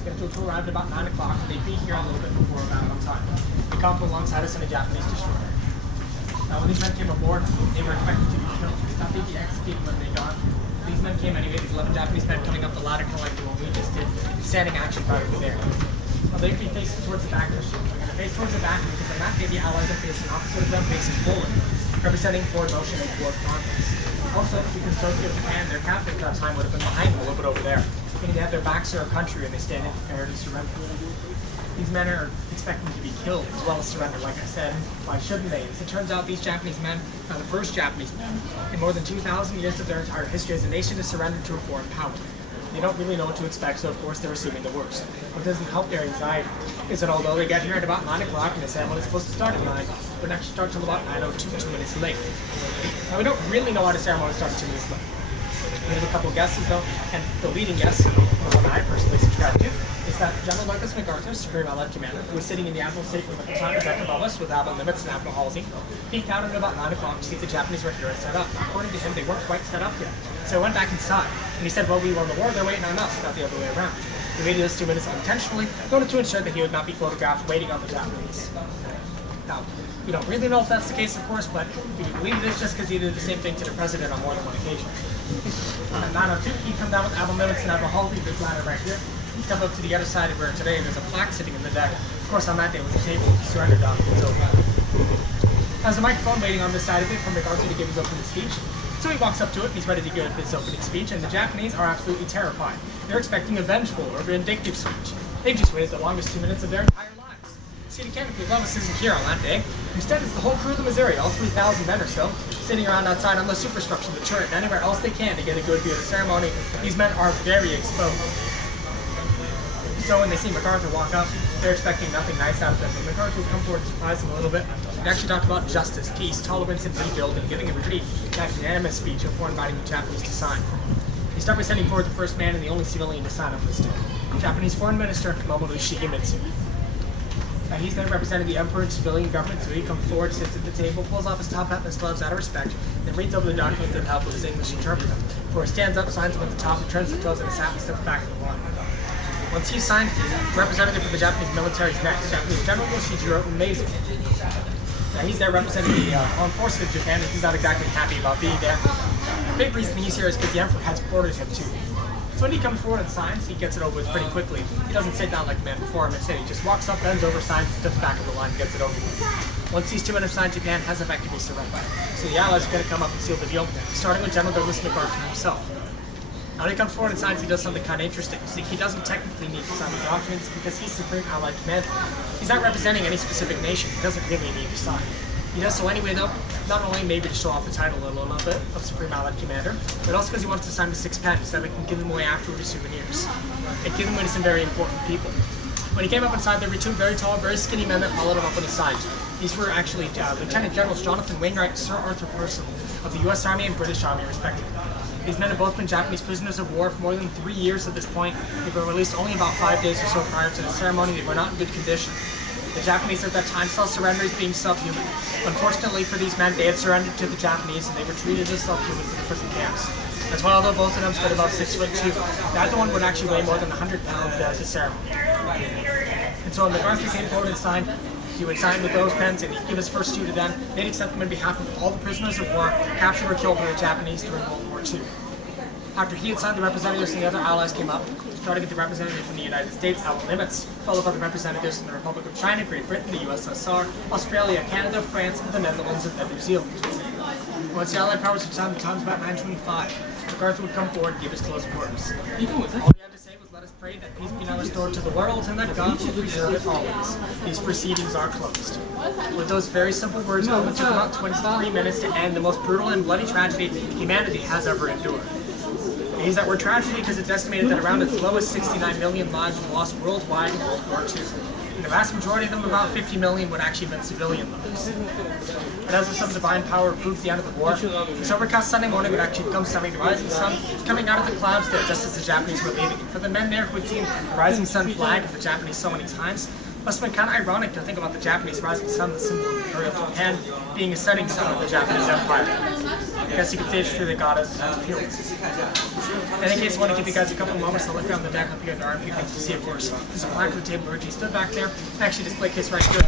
scheduled to arrive at about 9 o'clock. They'd be here a little bit before about on time. They come from alongside us in a Japanese destroyer. When these men came aboard, they were expected to be killed. They thought they'd be executed when they got. These men came anyway, these 11 Japanese men coming up the ladder, kind of like the one we just did, standing action right over there. Well, they'd be facing towards the back of the ship. They're going to face towards the back because on that day the Allies are facing opposite of them, facing forward, representing forward motion and forward progress. Also, if you can associate with Japan, their captain at that time would have been behind them a little bit over there. Meaning they have their backs to our country and they stand in prepared to surrender. These men are expecting to be killed as well as surrender, like I said. Why shouldn't they? As it turns out, these Japanese men are the first Japanese men in more than 2,000 years of their entire history as a nation to surrender to a foreign power. They don't really know what to expect, so of course they're assuming the worst. What doesn't help their anxiety is that although they get here at about 9 o'clock and the ceremony is supposed to start at 9, it would actually start till about 9:02, 2 minutes late. Now we don't really know why the ceremony started 2 minutes late. We have a couple guesses though, and the leading guess, the one I personally subscribe to, is that General Douglas MacArthur, Supreme Allied Commander, who was sitting in the Admiral's stateroom at the time of deck above us with Admiral Nimitz and Admiral Halsey, peeked out at about 9 o'clock to see if the Japanese were here and set up. According to him, they weren't quite set up yet. So I went back inside, and he said, well, we won the war, they're waiting on us, not the other way around. He waited us 2 minutes unintentionally, in order to ensure that he would not be photographed waiting on the Japanese. Now, we don't really know if that's the case, of course, but we believe it is just because he did the same thing to the president on more than one occasion. At 9:02, he come down with Admiral Nimitz and Admiral Halsey, this ladder right here. He come up to the other side of where today there's a plaque sitting in the deck. Of course, on that day was a table with surrender documents over. There's a microphone waiting on this side of it for MacArthur to give his opening speech. So he walks up to it, and he's ready to give his opening speech, and the Japanese are absolutely terrified. They're expecting a vengeful or vindictive speech. They've just waited the longest 2 minutes of their entire lives. See, the canopy of Levis isn't here on that day. Instead, it's the whole crew of the Missouri, all 3,000 men or so, sitting around outside on the superstructure of the turret and anywhere else they can to get a good view of the ceremony. These men are very exposed. So when they see MacArthur walk up, they're expecting nothing nice out of them. But MacArthur will come forward and surprise them a little bit. He actually talked about justice, peace, tolerance, and rebuilding, giving a pretty magnanimous speech before inviting the Japanese to sign. He started by sending forward the first man and the only civilian to sign on this day, Japanese Foreign Minister Mamoru Shigemitsu. He's then representing the Emperor and civilian government, so he comes forward, sits at the table, pulls off his top hat and his gloves out of respect, then reads over the document with the help of his English interpreter. Before he stands up, signs them at the top, returns the gloves and his hat and steps back to the line. Once he's signed, the representative for the Japanese military is next, Japanese General Yoshijiro Umezu. Now he's there representing the armed forces of Japan, and he's not exactly happy about being there. The big reason he's here is because the Emperor has ordered him to. So when he comes forward and signs, he gets it over with pretty quickly. He doesn't sit down like the man before him. Instead, he just walks up, bends over, signs, steps back of the line, and gets it over with. Once these 2 men have signed, Japan has effectively surrendered. So the Allies are going to come up and seal the deal, starting with General Douglas MacArthur himself. Now when he comes forward and signs, he does something kind of interesting. See, he doesn't technically need to sign the documents because he's Supreme Allied Commander. He's not representing any specific nation. He doesn't really need to sign. He does so anyway, though, not only maybe to show off the title a little bit of Supreme Allied Commander, but also because he wants to sign the 6 pens so that we can give them away afterward as souvenirs. And give them away to some very important people. When he came up inside, there were 2 very tall, very skinny men that followed him up on the side. These were actually Lieutenant Generals Jonathan Wainwright and Sir Arthur Purcell of the U.S. Army and British Army, respectively. These men have both been Japanese prisoners of war for more than 3 years at this point. They were released only about 5 days or so prior to the ceremony. They were not in good condition. The Japanese at that time saw surrender as being subhuman. Unfortunately for these men, they had surrendered to the Japanese and they were treated as subhumans in the prison camps. That's why although both of them stood about 6'2", neither one would actually weigh more than 100 pounds at the ceremony. And so when MacArthur came forward and signed, he would sign with those pens and he'd give his first 2 to them. They'd accept them on behalf of all the prisoners of war captured or killed by the Japanese during World War II. After he had signed, the representatives from the other allies came up, starting with the representative from the United States, Admiral Nimitz, followed by the representatives from the Republic of China, Great Britain, the USSR, Australia, Canada, France, the Netherlands, and New Zealand. Once the Allied powers had signed, the time was about 9:25. MacArthur would come forward and give his closing words. All he had to say was, "Let us pray that peace be now restored to the world and that God will preserve it always. These proceedings are closed." With those very simple words, it took about 23 minutes to end the most brutal and bloody tragedy humanity has ever endured. I use that word tragedy because it's estimated that around its lowest 69 million lives were lost worldwide in World War II. And the vast majority of them, about 50 million, would actually have been civilian lives. But as if some divine power proved the end of the war, this overcast Sunday morning would actually become sunny. The rising sun coming out of the clouds there just as the Japanese were leaving. And for the men there who had seen the rising sun flag of the Japanese so many times, Must have been kind of ironic to think about the Japanese rising sun, the symbol of imperial Japan, being a setting sun of the Japanese Empire. I guess you could say it's true they got us fuel. In any case, I want to give you guys a couple moments to look down the deck up here. There are a few things to see, of course. There's a plaque on the table where he stood back there. Actually, display case right here.